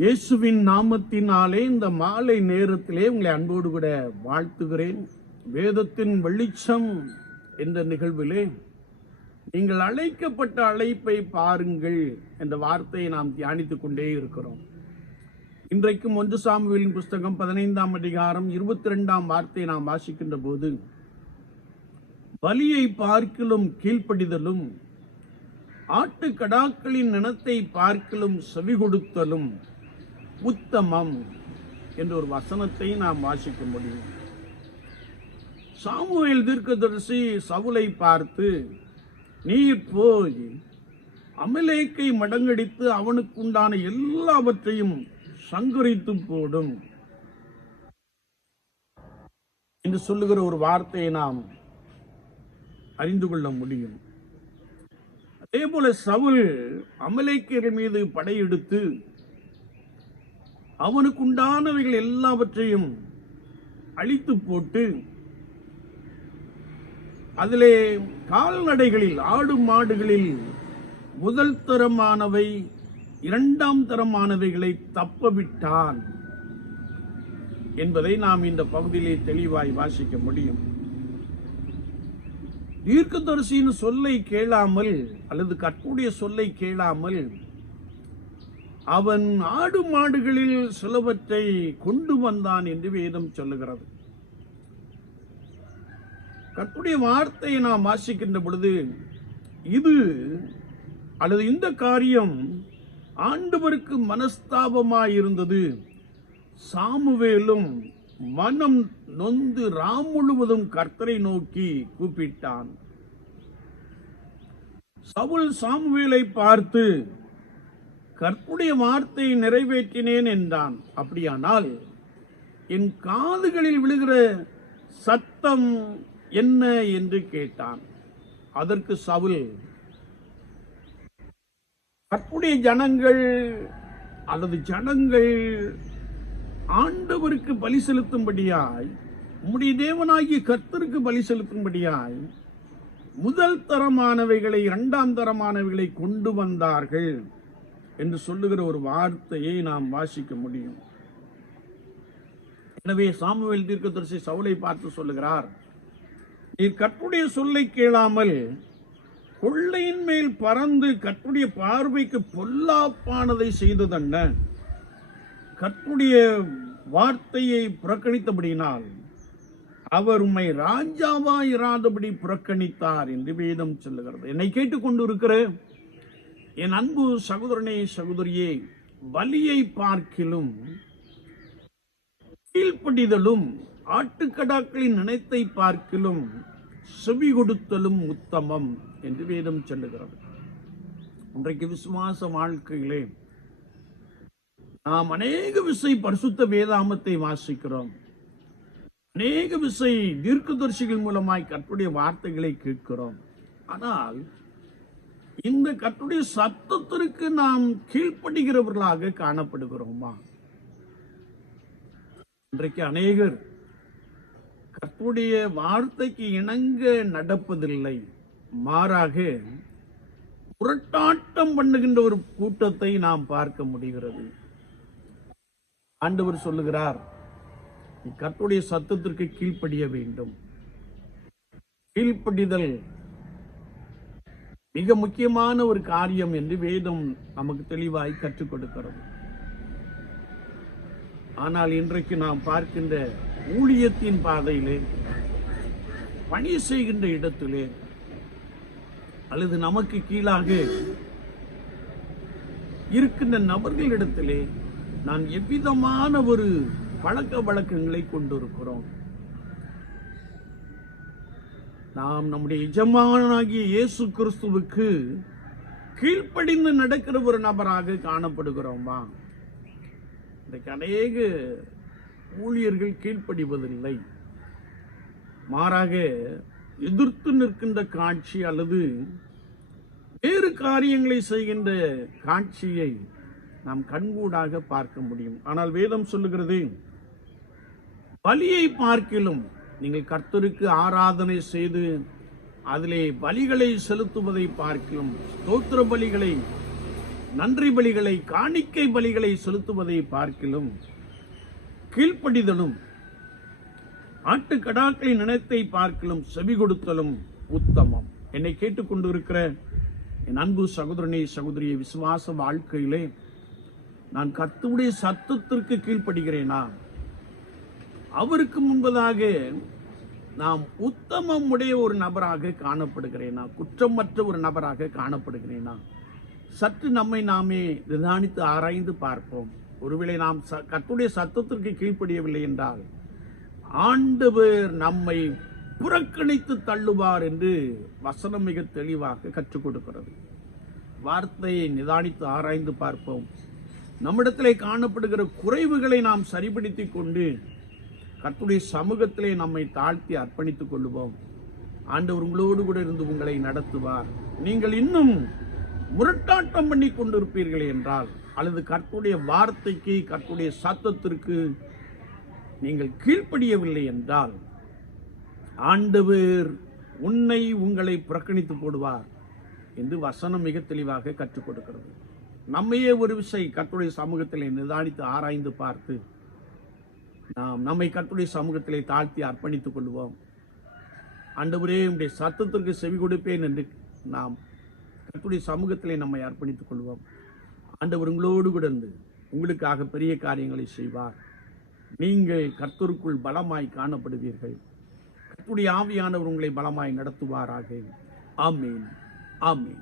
இயேசுவின் நாமத்தினாலே இந்த மாலை நேரத்திலே உங்களை அன்போடு கூட வாழ்த்துகிறேன். வேதத்தின் வெளிச்சம் என்ற நிகழ்விலே நீங்கள் அழைக்கப்பட்ட அழைப்பை பாருங்கள் என்ற வார்த்தையை நாம் தியானித்துக் கொண்டே இருக்கிறோம். இன்றைக்கும் 1 சாமுவேலின் புஸ்தகம் 15ஆம் அதிகாரம் 22ஆம் வார்த்தையை நாம் வாசிக்கின்ற போது, பலியை பார்க்கிலும் கீழ்ப்படிதலும், ஆட்டுக்கடாக்களின் நினத்தை பார்க்கிலும் செவி கொடுத்தலும் உத்தமம் என்ற ஒரு வசனத்தை நாம் வாசிக்க முடியும். சாமுவேல் தீர்க்கதரிசி சவுலை பார்த்து, நீர் போய் அமலேக்கை மடங்கடித்து அவனுக்கு உண்டான எல்லாவற்றையும் சங்கரித்து போடும் என்று சொல்லுகிற ஒரு வார்த்தையை நாம் அறிந்து கொள்ள முடியும். அதே போல சவுல் அமலேக்கியர் மீது படையெடுத்து அவனுக்கு உண்டானவைகள் எல்லாவற்றையும் அழித்து போட்டு, அதிலே கால்நடைகளில் ஆடு மாடுகளில் முதல் தரமானவை 2ஆம் தரமானவைகளை தப்பவிட்டான் என்பதை நாம் இந்த பகுதியிலே தெளிவாய் வாசிக்க முடியும். தீர்க்கதரிசியின் சொல்லை கேளாமல் அல்லது கர்த்தருடைய சொல்லை கேளாமல் அவன் ஆடு மாடுகளில் சிலவற்றை கொண்டு வந்தான் என்று வேதம் சொல்லுகிறது. கர்த்தருடைய வார்த்தையை நாம் வாசிக்கின்ற பொழுது இது அல்லது இந்த காரியம் ஆண்டவருக்கு மனஸ்தாபமாயிருந்தது. சாமுவேலும் மனம் நொந்து ராம் முழுவதும் கர்த்தரை நோக்கி கூப்பிட்டான். சவுல் சாமுவேலை பார்த்து, கர்த்தருடைய வார்த்தையை நிறைவேற்றினேன் என்றான். அப்படியானால் என் காதுகளில் விழுகிற சத்தம் என்ன என்று கேட்டான். அதற்கு சவுல், கர்த்தருடைய ஜனங்கள் ஆண்டவருக்கு பலி செலுத்தும்படியாய், உம்முடைய தேவனாகிய கர்த்தருக்கு பலி செலுத்தும்படியாய் முதல் தரமானவைகளை 2ஆம் தரமானவைகளை கொண்டு வந்தார்கள் என்று சொல்லுகிற ஒரு வார்த்தையை நாம் வாசிக்க முடியும். எனவே சாமுவேல் தீர்க்கதரிசி சவுலை பார்த்து சொல்லுகிறார், நீர் கர்த்தருடைய சொல்லை கேளாமல் கொள்ளையின் மேல் பறந்து கர்த்தருடைய பார்வைக்கு பொல்லாப்பானதை செய்ததென்ன? கர்த்தருடைய வார்த்தையை புறக்கணித்தபடியினால் அவர் உம்மை ராஜாவாய் இராதபடி புறக்கணித்தார் என்று வேதம் சொல்லுகிறது. என்னை கேட்டுக்கொண்டு இருக்கிற என் அன்பு சகோதரனே சகோதரியே, பலியை பார்க்கிலும் கீழ்ப்படிதலும் ஆட்டுக்கடாக்களின் நினைத்தை பார்க்கிலும் செவி கொடுத்தலும் உத்தமம் என்று வேதம் சொல்லுகிறது. இன்றைக்கு விசுவாச வாழ்க்கையிலே நாம் அநேக விசை பரிசுத்த வேதாமத்தை வாசிக்கிறோம். அநேக விசை தீர்க்கதரிசிகள் மூலமாய் கர்த்தருடைய வார்த்தைகளை கேட்கிறோம். ஆனால் இந்த கர்த்தருடைய சத்தத்திற்கு நாம் கீழ்ப்படுகிறவர்களாக காணப்படுகிறோமா? இன்றைக்கு அநேகர் கர்த்தருடைய வார்த்தைக்கு இணங்க நடப்பதில்லை. மாறாக புரட்டாட்டம் பண்ணுகின்ற ஒரு கூட்டத்தை நாம் பார்க்க முடிகிறது. ஆண்டவர் சொல்லுகிறார், கர்த்தருடைய சத்தத்திற்கு கீழ்ப்படிய வேண்டும். கீழ்ப்படிதல் மிக முக்கியமான ஒரு காரியம் என்று வேதம் நமக்கு தெளிவாய் கற்றுக் கொடுக்கிறது. ஆனால் இன்றைக்கு நாம் பார்க்கின்ற ஊழியத்தின் பாதையிலே, பணி செய்கின்ற இடத்திலே, அல்லது நமக்கு கீழாக இருக்கின்ற நபர்களிடத்திலே நான் எவ்விதமான ஒரு பழக்க வழக்கங்களை கொண்டிருக்கிறோம்? நாம் நம்முடைய எஜமானாகிய இயேசு கிறிஸ்துவுக்கு கீழ்ப்படிந்து நடக்கிற ஒரு நபராக காணப்படுகிறோமா? இன்றைக்கு அநேக ஊழியர்கள் கீழ்ப்படிவதில்லை. மாறாக எதிர்த்து நிற்கின்ற காட்சி அல்லது வேறு காரியங்களை செய்கின்ற காட்சியை நாம் கண்கூடாக பார்க்க முடியும். ஆனால் வேதம் சொல்லுகிறது, பலியை பார்க்கிலும் நீங்கள் கர்த்தருக்கு ஆராதனை செய்து அதிலே பலிகளை செலுத்துவதை பார்க்கிலும், ஸ்தோத்திர பலிகளை நன்றி பலிகளை, காணிக்கை பலிகளை செலுத்துவதை பார்க்கிலும் கீழ்ப்படிதலும், ஆட்டுக்கடாக்களின் இனத்தை பார்க்கிலும் செவி கொடுத்தலும் உத்தமம். என்னை கேட்டுக்கொண்டிருக்கிற என் அன்பு சகோதரனே, சகோதரியை, விசுவாச வாழ்க்கையிலே நான் கர்த்தருடைய சத்தத்திற்கு கீழ்ப்படுகிறேனா? அவருக்கு முன்பதாக நாம் உத்தமம் உடைய ஒரு நபராக காணப்படுகிறேனா? குற்றமற்ற ஒரு நபராக காணப்படுகிறேனா? சற்று நம்மை நாமே நிதானித்து ஆராய்ந்து பார்ப்போம். ஒருவேளை நாம் கர்த்தருடைய சத்தத்திற்கு கீழ்ப்படியவில்லை என்றால் ஆண்டவர் நம்மை புறக்கணித்து தள்ளுவார் என்று வசனம் மிக தெளிவாக கற்றுக் கொடுக்கிறது. வார்த்தையை நிதானித்து ஆராய்ந்து பார்ப்போம். நம்மிடத்திலே காணப்படுகிற குறைவுகளை நாம் சரிபடுத்திக் கொண்டு கர்த்தருடைய சமூகத்திலே நம்மை தாழ்த்தி அர்ப்பணித்துக் கொள்வோம். ஆண்டவர் உங்களோடு கூட இருந்து உங்களை நடத்துவார். நீங்கள் இன்னும் முரட்டாட்டம் பண்ணி கொண்டிருப்பீர்கள் என்றால், அல்லது கர்த்தருடைய வார்த்தைக்கு, கர்த்தருடைய சத்தத்திற்கு நீங்கள் கீழ்ப்படியவில்லை என்றால், ஆண்டவர் உங்களை புறக்கணித்து போடுவார் என்று வசனம் மிக தெளிவாக கற்றுக் கொடுக்கிறது. நம்மையே ஒரு விஷயம் கர்த்தருடைய சமூகத்திலே நிதானித்து ஆராய்ந்து பார்த்து நாம் நம்மை கர்த்தருடைய சமூகத்திலே தாழ்த்தி அர்ப்பணித்துக் கொள்வோம். ஆண்டவரே, உம்முடைய சத்தத்திற்கு செவி கொடுப்பேன் என்று நாம் கர்த்தருடைய சமூகத்திலே நம்மை அர்ப்பணித்துக் கொள்வோம். ஆண்டவர் உங்களோடு கூட இருந்து உங்களுக்காக பெரிய காரியங்களை செய்வார். நீங்கள் கர்த்தருக்குள் பலமாய் காணப்படுவீர்கள். கர்த்தருடைய ஆவியானவர் உங்களை பலமாய் நடத்துவாராக. ஆமென், ஆமென்.